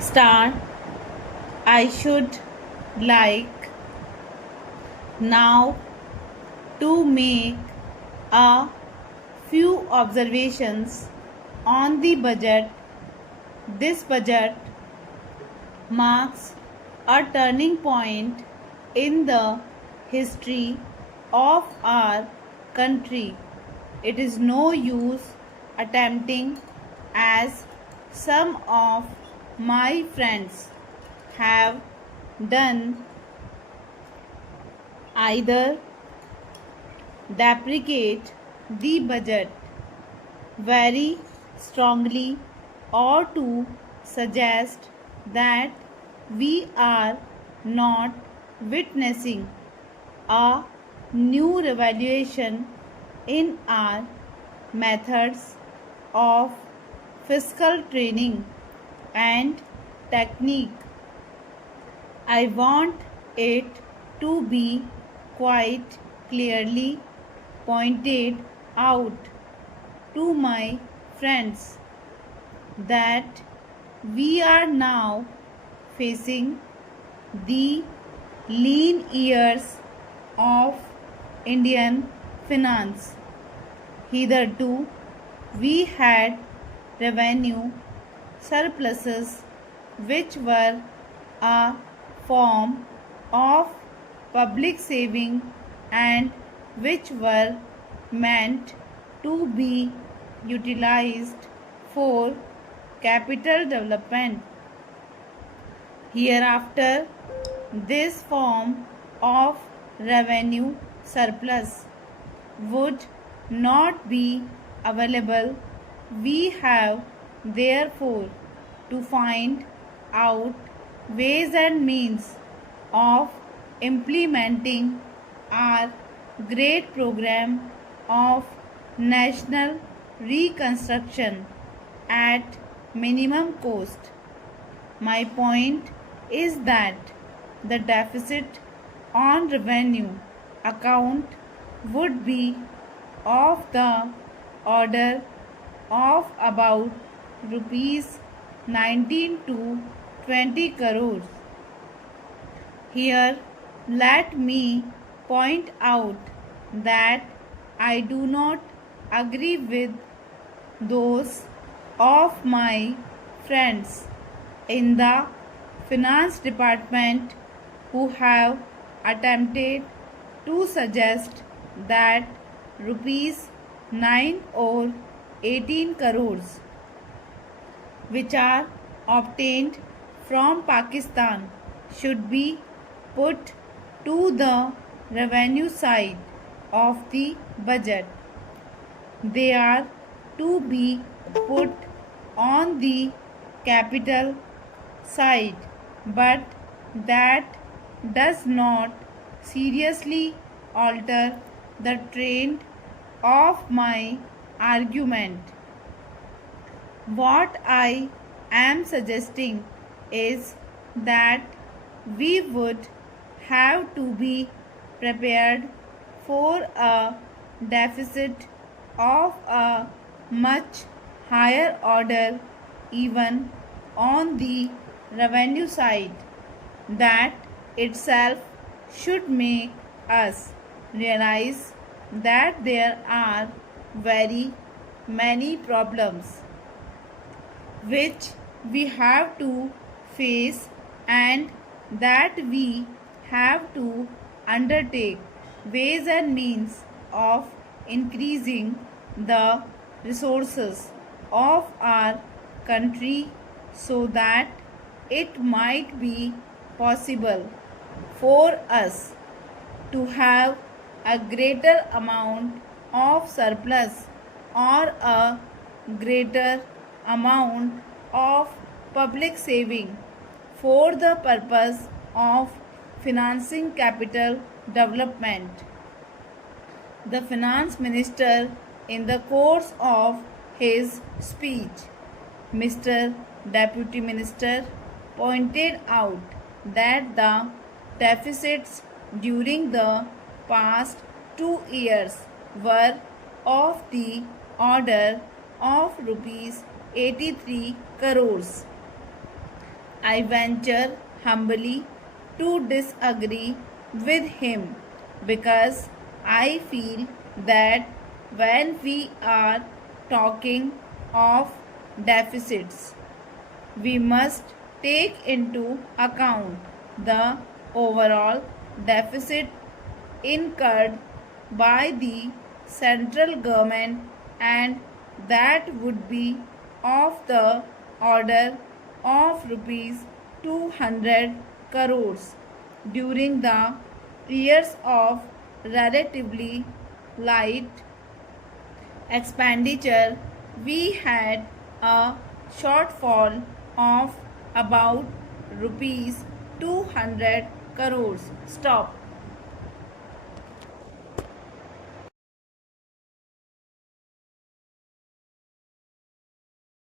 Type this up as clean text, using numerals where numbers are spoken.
Start. I should like now to make a few observations on the budget. This budget marks a turning point in the history of our country. It is no use attempting, as some of my friends have done, either deprecate the budget very strongly or to suggest that we are not witnessing a new revolution in our methods of fiscal training and technique. I want it to be quite clearly pointed out to my friends that we are now facing the lean years of Indian finance. Hitherto, we had revenue surpluses which were a form of public saving and which were meant to be utilized for capital development. Hereafter, this form of revenue surplus would not be available. We have therefore to find out ways and means of implementing our great program of national reconstruction at minimum cost. My point is that the deficit on revenue account would be of the order of about rupees 19 to 20 crores. Here, let me point out that I do not agree with those of my friends in the finance department who have attempted to suggest that rupees 9 or 18 crores which are obtained from Pakistan should be put to the revenue side of the budget. They are to be put on the capital side, but that does not seriously alter the trend of my argument. What I am suggesting is that we would have to be prepared for a deficit of a much higher order even on the revenue side. That itself should make us realize that there are very many problems which we have to face and that we have to undertake ways and means of increasing the resources of our country so that it might be possible for us to have a greater amount of surplus or a greater amount of public saving for the purpose of financing capital development. The finance minister, in the course of his speech, Mr. Deputy Minister, pointed out that the deficits during the past 2 years were of the order of rupees 83 crores. I venture humbly to disagree with him because I feel that when we are talking of deficits, we must take into account the overall deficit incurred by the central government, and that would be of the order of rupees 200 crores during the years of relatively light expenditure. We had a shortfall of about rupees 200 crores. Stop.